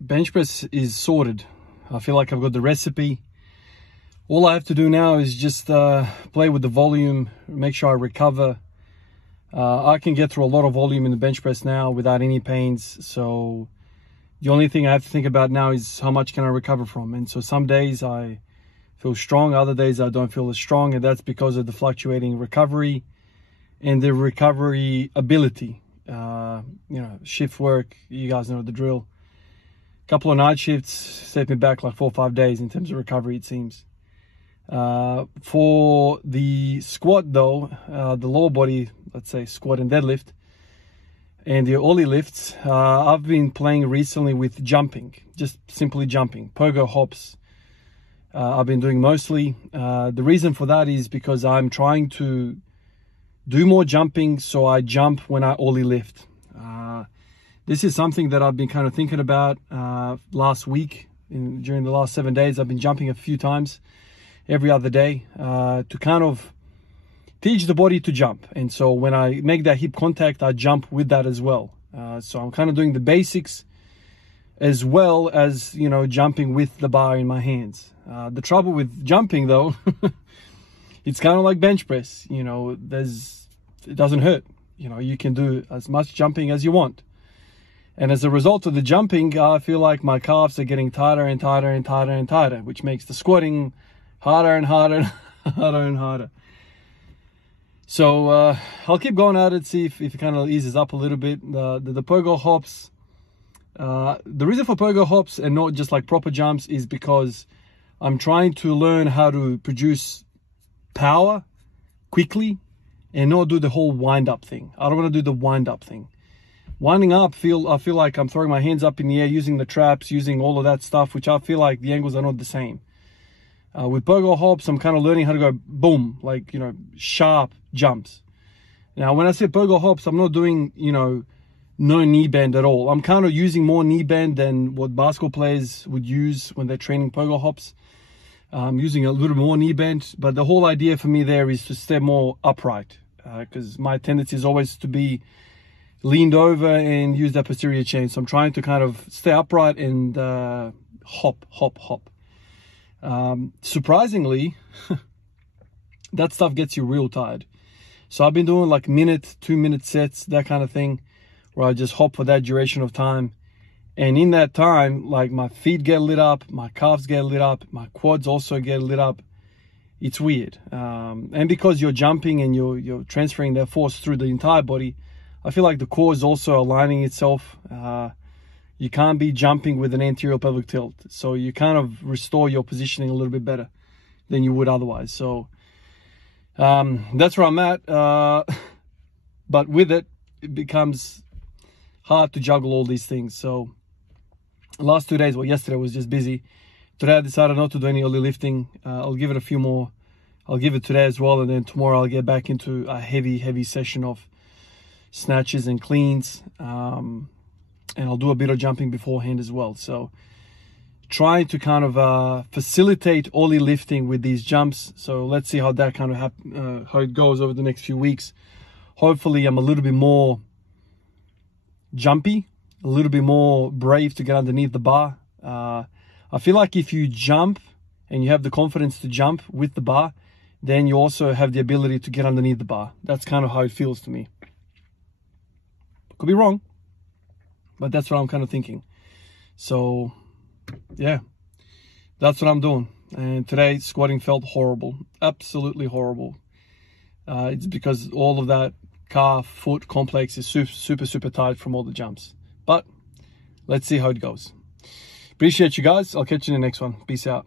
bench press is sorted. I feel like I've got the recipe. All I have to do now is just play with the volume, make sure I recover. I can get through a lot of volume in the bench press now without any pains. So the only thing I have to think about now is how much can I recover from. And so some days I feel strong, other days I don't feel as strong, and that's because of the fluctuating recovery and the recovery ability. You know, shift work, you guys know the drill. A couple of night shifts set me back like 4 or 5 days in terms of recovery, it seems. For the squat though, the lower body, let's say squat and deadlift, and the ollie lifts, I've been playing recently with jumping, just simply jumping, pogo hops. I've been doing mostly. The reason for that is because I'm trying to do more jumping, so I jump when I ollie lift. This is something that I've been kind of thinking about last week. During the last 7 days, I've been jumping a few times every other day to kind of teach the body to jump. And so when I make that hip contact, I jump with that as well. So I'm kind of doing the basics as well as, you know, jumping with the bar in my hands. The trouble with jumping though, it's kind of like bench press, you know, it doesn't hurt. You know, you can do as much jumping as you want. And as a result of the jumping, I feel like my calves are getting tighter and tighter and tighter and tighter, which makes the squatting harder and harder and harder and harder. So I'll keep going at it, see if it kind of eases up a little bit. The pogo hops, the reason for pogo hops and not just like proper jumps is because I'm trying to learn how to produce power quickly and not do the whole wind up thing. I don't want to do the wind up thing. Winding up, I feel like I'm throwing my hands up in the air, using the traps, using all of that stuff, which I feel like the angles are not the same. With pogo hops, I'm kind of learning how to go boom, like, you know, sharp jumps. Now, when I say pogo hops, I'm not doing, you know, no knee bend at all. I'm kind of using more knee bend than what basketball players would use when they're training pogo hops. I'm using a little more knee bend, but the whole idea for me there is to stay more upright, because my tendency is always to be leaned over and use that posterior chain. So I'm trying to kind of stay upright and hop, hop, hop. Surprisingly, that stuff gets you real tired. So I've been doing like 2-minute sets, that kind of thing, where I just hop for that duration of time. And in that time, like, my feet get lit up, my calves get lit up, my quads also get lit up. It's weird. And because you're jumping and you're transferring that force through the entire body, I feel like the core is also aligning itself. You can't be jumping with an anterior pelvic tilt. So you kind of restore your positioning a little bit better than you would otherwise. So that's where I'm at. But with it, it becomes hard to juggle all these things. So the last 2 days, well, yesterday was just busy. Today I decided not to do any early lifting. I'll give it a few more. I'll give it today as well. And then tomorrow I'll get back into a heavy session of snatches and cleans. And I'll do a bit of jumping beforehand as well. So trying to kind of facilitate ollie lifting with these jumps. So let's see how that kind of how it goes over the next few weeks. Hopefully I'm a little bit more jumpy, a little bit more brave to get underneath the bar. I feel like if you jump and you have the confidence to jump with the bar, then you also have the ability to get underneath the bar. That's kind of how it feels to me. Could be wrong, but that's what I'm kind of thinking. So yeah, that's what I'm doing. And today squatting felt horrible, absolutely horrible. It's because all of that calf foot complex is super tight from all the jumps. But let's see how it goes. Appreciate you guys. I'll catch you in the next one. Peace out.